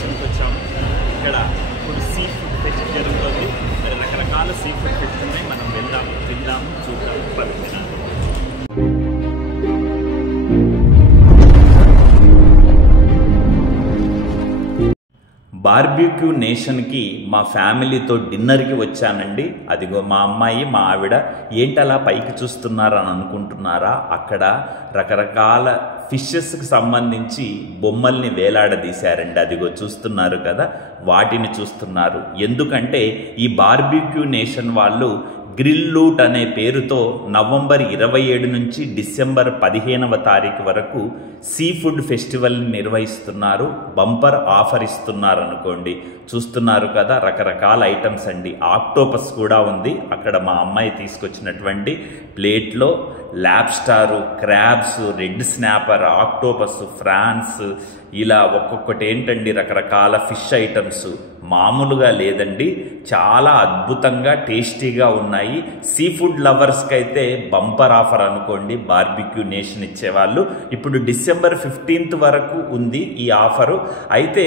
నేషన్కి వచ్చాము. ఇక్కడ ఇప్పుడు సీ ఫుడ్ ఫెస్ట్ జరుగుతుంది. రకరకాల సీ ఫుడ్ ఫెస్ట్ ఉన్నాయి. మనం వెళ్దాము, తిందాము, చూద్దాము. పదండి. బార్బిక్యూ నేషన్కి మా ఫ్యామిలీతో డిన్నర్కి వచ్చానండి. అదిగో మా అమ్మాయి, మా ఆవిడ. ఏంటలా పైకి చూస్తున్నారని అనుకుంటున్నారా? అక్కడ రకరకాల ఫిషెస్కి సంబంధించి బొమ్మల్ని వేలాడదీశారండి. అదిగో చూస్తున్నారు కదా, వాటిని చూస్తున్నారు. ఎందుకంటే ఈ బార్బిక్యూ నేషన్ వాళ్ళు గ్రిల్ లూట్ అనే పేరుతో నవంబర్ 27 నుంచి డిసెంబర్ 15వ తారీఖు వరకు సీ ఫుడ్ ఫెస్టివల్ని నిర్వహిస్తున్నారు. బంపర్ ఆఫర్ ఇస్తున్నారు అనుకోండి. చూస్తున్నారు కదా, రకరకాల ఐటమ్స్ అండి. ఆక్టోపస్ కూడా ఉంది. అక్కడ మా అమ్మాయి తీసుకొచ్చినటువంటి ప్లేట్లో lobster, crabs, red snapper, octopus, prawns, ఇలా ఒక్కొక్కటి ఏంటండి రకరకాల ఫిష్ ఐటమ్స్. మామూలుగా లేదండి, చాలా అద్భుతంగా టేస్టీగా ఉన్నాయి. సీ ఫుడ్ లవర్స్కి అయితే బంపర్ ఆఫర్ అనుకోండి బార్బిక్యూ నేషన్ ఇచ్చేవాళ్ళు. ఇప్పుడు డిసెంబర్ 15th వరకు ఉంది ఈ ఆఫరు. అయితే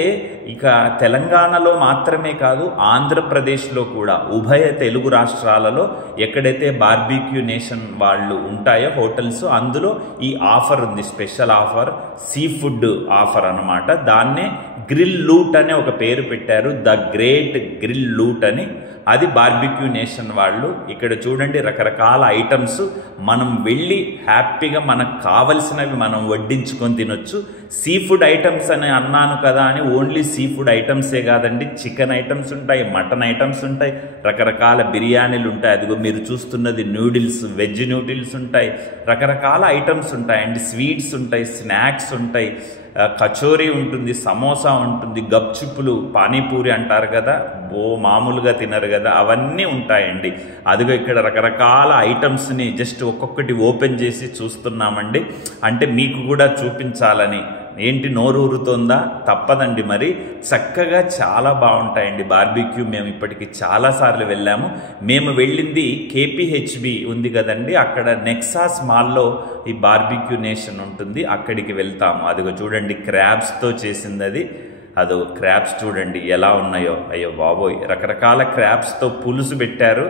ఇక తెలంగాణలో మాత్రమే కాదు, ఆంధ్రప్రదేశ్లో కూడా ఉభయ తెలుగు రాష్ట్రాలలో ఎక్కడైతే బార్బిక్యూ నేషన్ వాళ్ళు ఉంటాయో హోటల్స్, అందులో ఈ ఆఫర్ ఉంది. Special offer, sea food offer అన్నమాట. దాన్నే గ్రిల్ లూట్ అనే ఒక పేరు పెట్టారు, ద గ్రేట్ గ్రిల్ లూట్ అని. అది బార్బిక్యూ నేషన్ వాళ్ళు. ఇక్కడ చూడండి రకరకాల ఐటమ్స్. మనం వెళ్ళి హ్యాపీగా మనకు కావలసినవి మనం వడ్డించుకొని తినొచ్చు. సీ ఫుడ్ ఐటమ్స్ అని అన్నాను కదా అని ఓన్లీ సీ ఫుడ్ ఐటమ్సే కాదండి, చికెన్ ఐటమ్స్ ఉంటాయి, మటన్ ఐటమ్స్ ఉంటాయి, రకరకాల బిర్యానీలు ఉంటాయి. అదిగో మీరు చూస్తున్నది నూడిల్స్, వెజ్ నూడిల్స్ ఉంటాయి, రకరకాల ఐటమ్స్ ఉంటాయండి. స్వీట్స్ ఉంటాయి, స్నాక్స్ ఉంటాయి, కచోరీ ఉంటుంది, సమోసా ఉంటుంది, గప్చుప్పులు, పానీపూరి అంటారు కదా, మామూలుగా తినరు కదా, అవన్నీ ఉంటాయండి. అదిగో ఇక్కడ రకరకాల ఐటమ్స్ని జస్ట్ ఒక్కొక్కటి ఓపెన్ చేసి చూస్తున్నామండి. అంటే మీకు కూడా చూపించాలని. ఏంటి నోరు ఊరుతోందా? తప్పదండి మరి. చక్కగా చాలా బాగుంటాయండి బార్బిక్యూ. మేము ఇప్పటికి చాలాసార్లు వెళ్ళాము. మేము వెళ్ళింది KPHB ఉంది కదండి, అక్కడ నెక్సాస్ మాల్లో ఈ బార్బిక్యూ నేషన్ ఉంటుంది. అక్కడికి వెళ్తాము. అదిగో చూడండి క్రాబ్స్తో చేసింది అది. అదో క్రాబ్స్ చూడండి ఎలా ఉన్నాయో. అయ్యో బాబోయ్, రకరకాల క్రాబ్స్తో పులుసు పెట్టారు.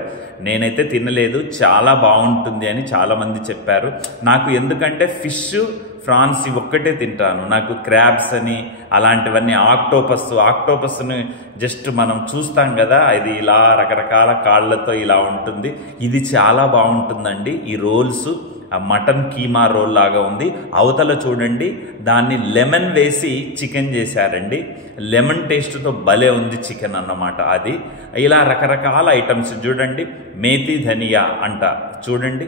నేనైతే తినలేదు, చాలా బాగుంటుంది అని చాలామంది చెప్పారు. నాకు ఎందుకంటే ఫిష్, ఫ్రాన్స్ ఇవి ఒక్కటే తింటాను. నాకు క్రాబ్స్ అని అలాంటివన్నీ, ఆక్టోపస్ని జస్ట్ మనం చూస్తాం కదా, ఇది ఇలా రకరకాల కాళ్ళతో ఇలా ఉంటుంది. ఇది చాలా బాగుంటుందండి. ఈ రోల్స్ మటన్ కీమా రోల్ లాగా ఉంది. అవతల చూడండి దాన్ని లెమన్ వేసి చికెన్ చేశారండి. లెమన్ టేస్ట్తో భలే ఉంది చికెన్ అన్నమాట. అది ఇలా రకరకాల ఐటమ్స్ చూడండి. మేతి ధనియా అంట చూడండి.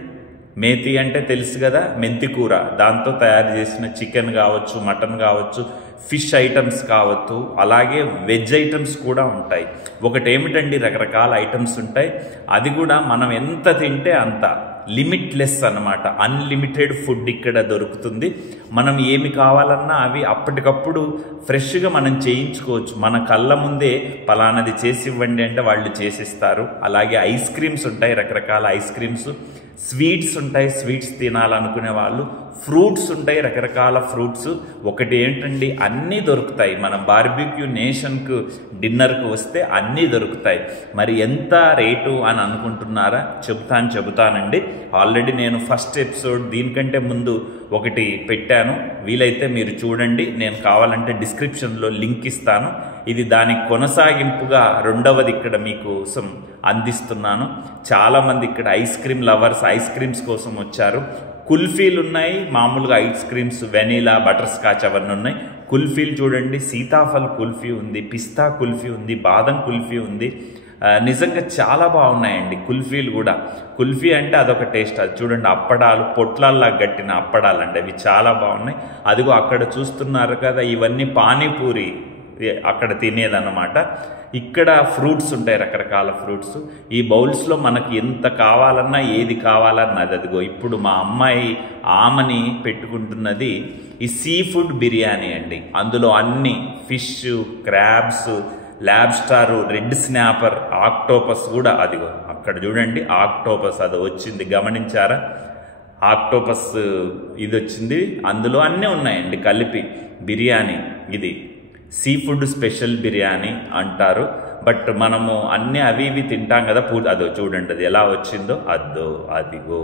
మేతి అంటే తెలుసు కదా, మెంతి కూర. దాంతో తయారు చేసిన చికెన్ కావచ్చు, మటన్ కావచ్చు, ఫిష్ ఐటమ్స్ కావచ్చు, అలాగే వెజ్ ఐటమ్స్ కూడా ఉంటాయి. ఒకటి ఏమిటండి రకరకాల ఐటమ్స్ ఉంటాయి. అది కూడా మనం ఎంత తింటే అంత, లిమిట్లెస్ అన్నమాట. అన్లిమిటెడ్ ఫుడ్ ఇక్కడ దొరుకుతుంది. మనం ఏమి కావాలన్నా అవి అప్పటికప్పుడు ఫ్రెష్గా మనం చేయించుకోవచ్చు. మన కళ్ళ ముందే పలానది చేసి ఇవ్వండి అంటే వాళ్ళు చేసిస్తారు. అలాగే ఐస్ క్రీమ్స్ ఉంటాయి, రకరకాల ఐస్ క్రీమ్స్. స్వీట్స్ ఉంటాయి, స్వీట్స్ తినాలనుకునే వాళ్ళు. ఫ్రూట్స్ ఉంటాయి, రకరకాల ఫ్రూట్స్. ఒకటి ఏంటండి అన్నీ దొరుకుతాయి. మనం బార్బిక్యూ నేషన్కు డిన్నర్కు వస్తే అన్నీ దొరుకుతాయి. మరి ఎంత రేటు అని అనుకుంటున్నారా? చెబుతానండి. ఆల్రెడీ నేను ఫస్ట్ ఎపిసోడ్ దీనికంటే ముందు ఒకటి పెట్టాను. వీలైతే మీరు చూడండి. నేను కావాలంటే డిస్క్రిప్షన్లో లింక్ ఇస్తాను. ఇది దానికి కొనసాగింపుగా రెండవది ఇక్కడ మీకోసం అందిస్తున్నాను. చాలామంది ఇక్కడ ice cream lovers ice creams కోసం వచ్చారు. కుల్ఫీలు ఉన్నాయి, మామూలుగా ice creams, vanilla, butter scotch అవన్నీ ఉన్నాయి. కుల్ఫీలు చూడండి, సీతాఫల్ కుల్ఫీ ఉంది, పిస్తా కుల్ఫీ ఉంది, బాదం కుల్ఫీ ఉంది. నిజంగా చాలా బాగున్నాయండి కుల్ఫీలు కూడా. కుల్ఫీ అంటే అదొక టేస్ట్. అది చూడండి అప్పడాలు, పొట్లాల్లా గట్టిన అప్పడాలండి, అవి చాలా బాగున్నాయి. అదిగో అక్కడ చూస్తున్నారు కదా, ఇవన్నీ పానీపూరి అక్కడ తినేదన్నమాట. ఇక్కడ ఫ్రూట్స్ ఉంటాయి, రకరకాల ఫ్రూట్స్. ఈ బౌల్స్లో మనకి ఎంత కావాలన్నా ఏది కావాలన్నా అదిగో. ఇప్పుడు మా అమ్మాయి ఆమెని పెట్టుకుంటున్నది ఈ సీ ఫుడ్ బిర్యానీ అండి. అందులో అన్ని fish, crabs, lobster, red snapper, octopus కూడా. అదిగో అక్కడ చూడండి ఆక్టోపస్ అది వచ్చింది, గమనించారా? ఆక్టోపస్ ఇది వచ్చింది. అందులో అన్నీ ఉన్నాయండి కలిపి బిర్యానీ. ఇది సీ ఫుడ్ స్పెషల్ బిర్యానీ అంటారు. బట్ మనము అన్నీ అవి ఇవి తింటాం కదా, అదో చూడండి అది ఎలా వచ్చిందో, అదిగో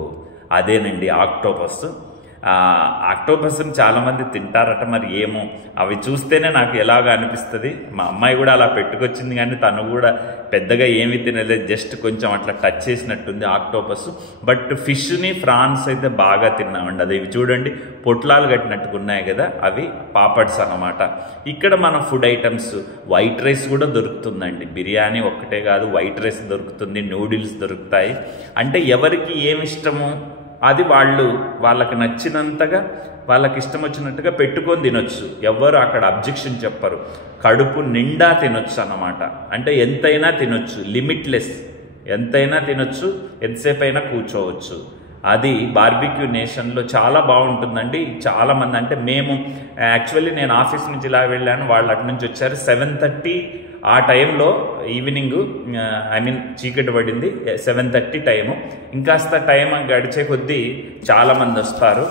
అదేనండి ఆక్టోపస్. ఆక్టోపస్ని చాలామంది తింటారట, మరి ఏమో అవి చూస్తేనే నాకు ఎలాగ అనిపిస్తుంది. మా అమ్మాయి కూడా అలా పెట్టుకొచ్చింది, కానీ తను కూడా పెద్దగా ఏమీ తినలేదు, జస్ట్ కొంచెం అట్లా టచ్ చేసినట్టుంది ఆక్టోపస్. బట్ ఫిష్ని ఫ్రాన్స్ అయితే బాగా తిన్నామండి. అది చూడండి పొట్లాలు కట్టినట్టుకున్నాయి కదా, అవి పాపడ్స్ అన్నమాట. ఇక్కడ మన ఫుడ్ ఐటమ్స్ వైట్ రైస్ కూడా దొరుకుతుందండి. బిర్యానీ ఒక్కటే కాదు, వైట్ రైస్ దొరుకుతుంది, నూడిల్స్ దొరుకుతాయి. అంటే ఎవరికి ఏమి ఇష్టము అది వాళ్ళకి నచ్చినంతగా వాళ్ళకి ఇష్టం వచ్చినట్టుగా పెట్టుకొని తినొచ్చు. ఎవ్వరు అక్కడ అబ్జెక్షన్ చెప్పరు. కడుపు నిండా తినొచ్చు అన్నమాట. అంటే ఎంతైనా తినొచ్చు, లిమిట్లెస్, ఎంతైనా తినొచ్చు, ఎంతసేపు అయినా కూర్చోవచ్చు. అది బార్బిక్యూ నేషన్లో చాలా బాగుంటుందండి. చాలామంది అంటే మేము యాక్చువల్లీ నేను ఆఫీస్ నుంచి ఇలా వెళ్ళాను, వాళ్ళు అటు నుంచి వచ్చారు. 7:30 ఆ టైంలో ఈవినింగ్, చీకటి పడింది, 7:30 టైము. ఇంకాస్త టైం గడిచే కొద్దీ చాలామంది వస్తారు.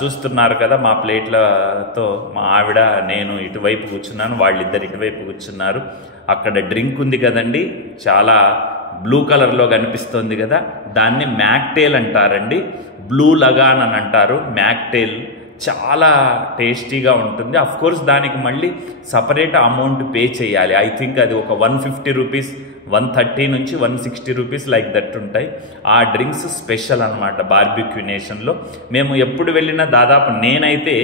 చూస్తున్నారు కదా మా ప్లేట్లతో, మా ఆవిడ నేను ఇటువైపు కూర్చున్నాను, వాళ్ళిద్దరు ఇటువైపు కూర్చున్నారు. అక్కడ డ్రింక్ ఉంది కదండి, చాలా బ్లూ కలర్లో కనిపిస్తుంది కదా, దాన్ని మ్యాక్టేల్ అంటారండి. బ్లూ లగాన్ అని అంటారు. మ్యాక్టేల్ చాలా టేస్టీగా ఉంటుంది. కోర్స్ దానికి మళ్ళీ సపరేట్ అమౌంట్ పే చేయాలి. ఐ థింక్ అది ఒక 150 రూపీస్, 130 నుంచి 160 రూపీస్ లైక్ దట్ ఉంటాయి. ఆ డ్రింక్స్ స్పెషల్ అనమాట బార్బిక్యూ నేషన్లో. మేము ఎప్పుడు వెళ్ళినా దాదాపు నేనైతే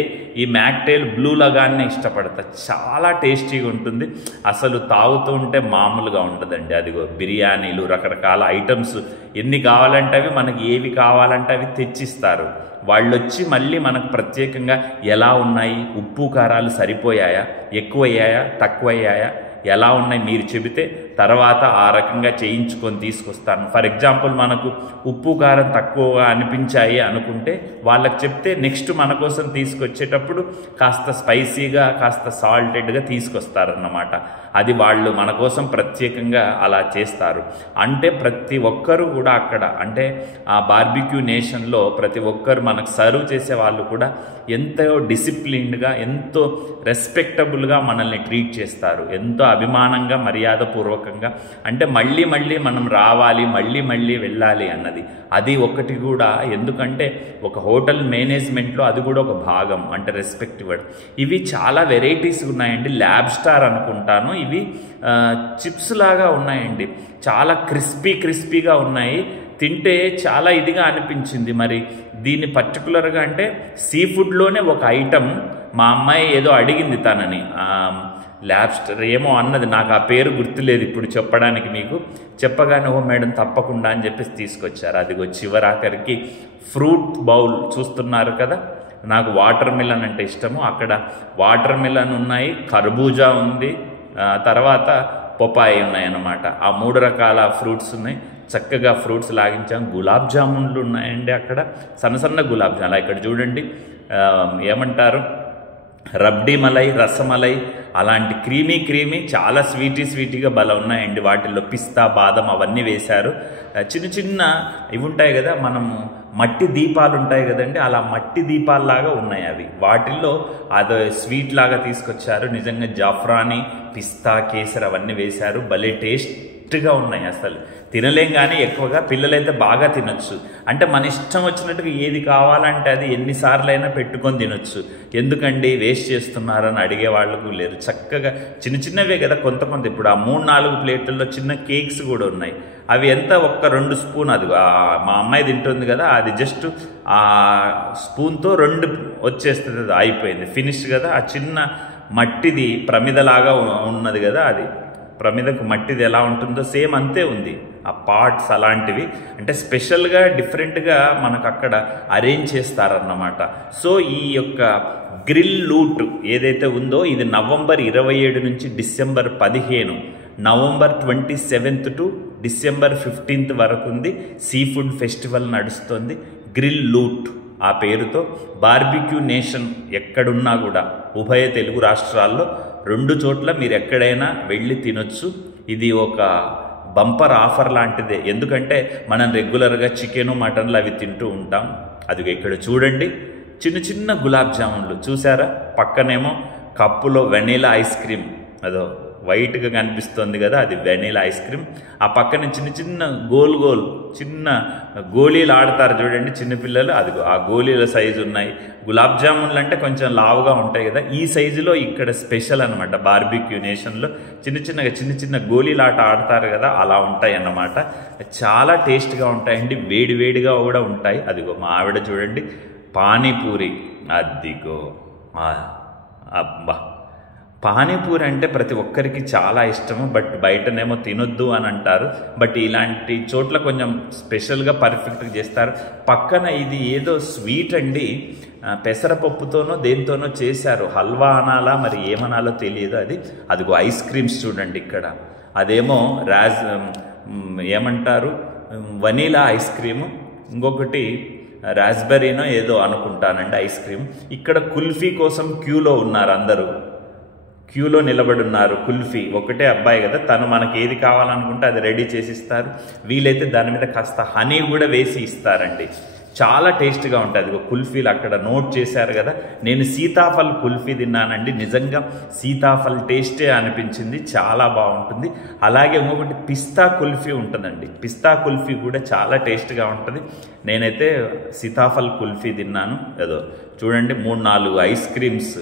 ఈ మ్యాక్టేల్ బ్లూ లగాన్ని ఇష్టపడతా. చాలా టేస్టీగా ఉంటుంది. అసలు తాగుతూ ఉంటే మామూలుగా ఉండదండి. అదిగో బిర్యానీలు, రకరకాల ఐటమ్స్ ఎన్ని కావాలంటే అవి, మనకి ఏవి కావాలంటే అవి తెచ్చిస్తారు. వాళ్ళు వచ్చి మళ్ళీ మనకు ప్రత్యేకంగా ఎలా ఉన్నాయి, ఉప్పు కారాలు సరిపోయాయా, ఎక్కువయ్యాయా, తక్కువయ్యాయా, ఎలా ఉన్నాయి మీరు చెబితే తర్వాత ఆ రకంగా చేయించుకొని తీసుకొస్తాను. ఫర్ ఎగ్జాంపుల్ మనకు ఉప్పు కారం తక్కువగా అనిపించాయి అనుకుంటే వాళ్ళకి చెప్తే నెక్స్ట్ మన కోసం తీసుకొచ్చేటప్పుడు కాస్త స్పైసీగా, కాస్త సాల్టెడ్గా తీసుకొస్తారన్నమాట. అది వాళ్ళు మన కోసం ప్రత్యేకంగా అలా చేస్తారు. అంటే ప్రతి ఒక్కరు కూడా అక్కడ, అంటే ఆ బార్బిక్యూ నేషన్లో ప్రతి ఒక్కరు మనకు సర్వ్ చేసే వాళ్ళు కూడా ఎంతో డిసిప్లిన్డ్గా, ఎంతో రెస్పెక్టబుల్గా మనల్ని ట్రీట్ చేస్తారు. ఎంతో అభిమానంగా, మర్యాదపూర్వకంగా. అంటే మళ్ళీ మళ్ళీ మనం రావాలి, మళ్ళీ మళ్ళీ వెళ్ళాలి అన్నది అది ఒకటి కూడా. ఎందుకంటే ఒక హోటల్ మేనేజ్మెంట్లో అది కూడా ఒక భాగం, అంటే రెస్పెక్ట్ ఇవ్వడం. ఇవి చాలా వెరైటీస్ ఉన్నాయండి. ల్యాబ్ స్టార్ అనుకుంటాను. ఇవి చిప్స్ లాగా ఉన్నాయండి, చాలా క్రిస్పీగా ఉన్నాయి. తింటే చాలా ఇదిగా అనిపించింది. మరి దీన్ని పర్టికులర్గా అంటే సీ ఫుడ్లోనే ఒక ఐటమ్, మా అమ్మాయి ఏదో అడిగింది తనని, ల్యాబ్స్టర్ ఏమో అన్నది, నాకు ఆ పేరు గుర్తులేదు ఇప్పుడు చెప్పడానికి. మీకు చెప్పగానే ఓ మేడం తప్పకుండా అని చెప్పేసి తీసుకొచ్చారు. అదిగో చివరాఖరికి ఫ్రూట్ బౌల్ చూస్తున్నారు కదా. నాకు వాటర్ మిలన్ అంటే ఇష్టము. అక్కడ వాటర్ మిలన్ ఉన్నాయి, కర్బూజా ఉంది, తర్వాత పొపాయి ఉన్నాయన్నమాట. ఆ 3 రకాల ఫ్రూట్స్ ఉన్నాయి. చక్కగా ఫ్రూట్స్ లాగించాం. గులాబ్ జామున్లు ఉన్నాయండి అక్కడ, సన్న గులాబ్ జామున్. ఇక్కడ చూడండి, ఏమంటారు, రబ్డీ మలై, రసమలై, అలాంటి క్రీమీ చాలా స్వీటీగా భలే ఉన్నాయండి. వాటిల్లో పిస్తా, బాదం అవన్నీ వేశారు. చిన్న ఇవి ఉంటాయి కదా, మనము మట్టి దీపాలు ఉంటాయి కదండి, అలా మట్టి దీపాల్లాగా ఉన్నాయి అవి. వాటిల్లో అది స్వీట్ లాగా తీసుకొచ్చారు. నిజంగా జాఫ్రానీ, పిస్తా, కేసర్ అవన్నీ వేశారు. భలే టేస్ట్గా ఉన్నాయి. అసలు తినలేం, కానీ ఎక్కువగా పిల్లలైతే బాగా తినొచ్చు. అంటే మన ఇష్టం వచ్చినట్టుగా ఏది కావాలంటే అది ఎన్నిసార్లు అయినా పెట్టుకొని తినొచ్చు. ఎందుకండి వేస్ట్ చేస్తున్నారని అడిగే వాళ్ళకు లేరు. చక్కగా చిన్నవే కదా, కొంత ఇప్పుడు ఆ 3-4 ప్లేట్లలో చిన్న కేక్స్ కూడా ఉన్నాయి. అవి ఎంత, ఒక్క 2 స్పూన్, అది మా అమ్మాయి తింటుంది కదా, అది జస్ట్ ఆ స్పూన్తో 2 వచ్చేస్తుంది, అది అయిపోయింది, ఫినిష్ కదా. ఆ చిన్న మట్టిది ప్రమిదలాగా ఉన్నది కదా, అది ప్రమిదకు మట్టిది ఎలా ఉంటుందో సేమ్ అంతే ఉంది. ఆ పార్ట్స్ అలాంటివి, అంటే స్పెషల్గా డిఫరెంట్గా మనకు అక్కడ అరేంజ్ చేస్తారన్నమాట. సో ఈ యొక్క గ్రిల్ లూట్ ఏదైతే ఉందో ఇది నవంబర్ 27 నుంచి డిసెంబర్ 15, నవంబర్ 27 టు డిసెంబర్ 15 వరకు ఉంది. సీ ఫుడ్ ఫెస్టివల్ నడుస్తుంది. గ్రిల్ లూట్ ఆ పేరుతో బార్బిక్యూ నేషన్ ఎక్కడున్నా కూడా ఉభయ తెలుగు రాష్ట్రాల్లో 2 చోట్ల మీరు ఎక్కడైనా వెళ్ళి తినొచ్చు. ఇది ఒక బంపర్ ఆఫర్ లాంటిదే. ఎందుకంటే మనం రెగ్యులర్గా చికెను, మటన్లు అవి తింటూ ఉంటాం. అది ఇక్కడ చూడండి, చిన్న గులాబ్ జామున్లు చూసారా, పక్కనేమో కప్పులో వెనీలా ఐస్ క్రీమ్, అదో వైట్గా కనిపిస్తుంది కదా, అది వెనీలా ఐస్ క్రీమ్. ఆ పక్కన చిన్న చిన్న చిన్న గోళీలు ఆడతారు చూడండి చిన్నపిల్లలు, అదిగో ఆ గోళీల సైజు ఉన్నాయి. గులాబ్ జామున్లు అంటే కొంచెం లావుగా ఉంటాయి కదా, ఈ సైజులో ఇక్కడ స్పెషల్ అనమాట. బార్బిక్యూ నేషన్లో చిన్న చిన్న గోళీలు ఆట ఆడతారు కదా, అలా ఉంటాయి అన్నమాట. చాలా టేస్ట్గా ఉంటాయండి, వేడిగా కూడా ఉంటాయి. అదిగో మా ఆవిడ చూడండి పానీపూరి, అదిగో అబ్బా. పానీపూరి అంటే ప్రతి ఒక్కరికి చాలా ఇష్టము, బట్ బయటనేమో తినొద్దు అని అంటారు. బట్ ఇలాంటి చోట్ల కొంచెం స్పెషల్గా పర్ఫెక్ట్గా చేస్తారు. పక్కన ఇది ఏదో స్వీట్ అండి, పెసరపప్పుతోనో దేంతోనో చేశారు, హల్వా అనాలా మరి ఏమనాలో తెలియదు. అదిగో ఐస్ క్రీమ్స్ చూడండి ఇక్కడ, అదేమో ఏమంటారు వనీలా ఐస్ క్రీము, ఇంకొకటి రాస్బెర్రీనో ఏదో అనుకుంటానండి ఐస్ క్రీమ్. ఇక్కడ కుల్ఫీ కోసం క్యూలో ఉన్నారు, అందరూ క్యూలో నిలబడి ఉన్నారు. కుల్ఫీ ఒకటే అబ్బాయి కదా, తను మనకి ఏది కావాలనుకుంటే అది రెడీ చేసి ఇస్తారు. వీలైతే దాని మీద కాస్త హనీ కూడా వేసి ఇస్తారండి, చాలా టేస్ట్గా ఉంటుంది. అదిగో కుల్ఫీలు అక్కడ నోట్ చేశారు కదా. నేను సీతాఫల్ కుల్ఫీ తిన్నానండి, నిజంగా సీతాఫల్ టేస్టే అనిపించింది, చాలా బాగుంటుంది. అలాగే ఇంకొకటి పిస్తా కుల్ఫీ ఉంటుందండి, పిస్తా కుల్ఫీ కూడా చాలా టేస్ట్గా ఉంటుంది. నేనైతే సీతాఫల్ కుల్ఫీ తిన్నాను. ఏదో చూడండి 3-4 ఐస్ క్రీమ్స్,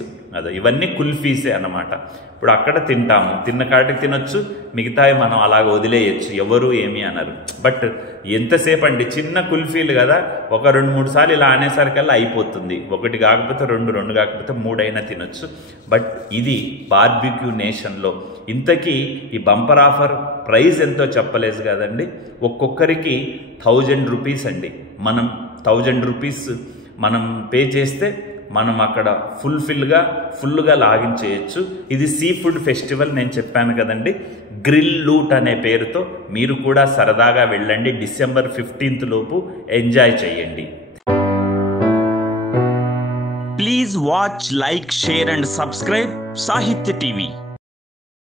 ఇవన్నీ కుల్ఫీసే అన్నమాట. ఇప్పుడు అక్కడ తింటాము, తిన్న కాటికి తినొచ్చు, మిగతావి మనం అలాగ వదిలేయచ్చు, ఎవరు ఏమీ అనరు. బట్ ఎంతసేపు అండి, చిన్న కుల్ఫీలు కదా, ఒక 2-3 సార్లు ఇలా అనేసరికల్లా అయిపోతుంది. 1 కాకపోతే 2 కాకపోతే 3 అయినా తినొచ్చు. బట్ ఇది బార్బిక్యూ నేషన్లో. ఇంతకీ ఈ బంపర్ ఆఫర్ ప్రైస్ ఎంతో చెప్పలేదు కదండి, ఒక్కొక్కరికి 1000 రూపీస్ అండి. మనం 1000 రూపీస్ మనం పే చేస్తే మనం అక్కడ ఫుల్గా లాగిన్ చేయొచ్చు. ఇది సీ ఫుడ్ ఫెస్టివల్ నేను చెప్పాను కదండి, గ్రిల్ లూట్ అనే పేరుతో. మీరు కూడా సరదాగా వెళ్ళండి, డిసెంబర్ 15th లోపు ఎంజాయ్ చేయండి. Please watch, like, share and subscribe సాహిత్య టీవీ.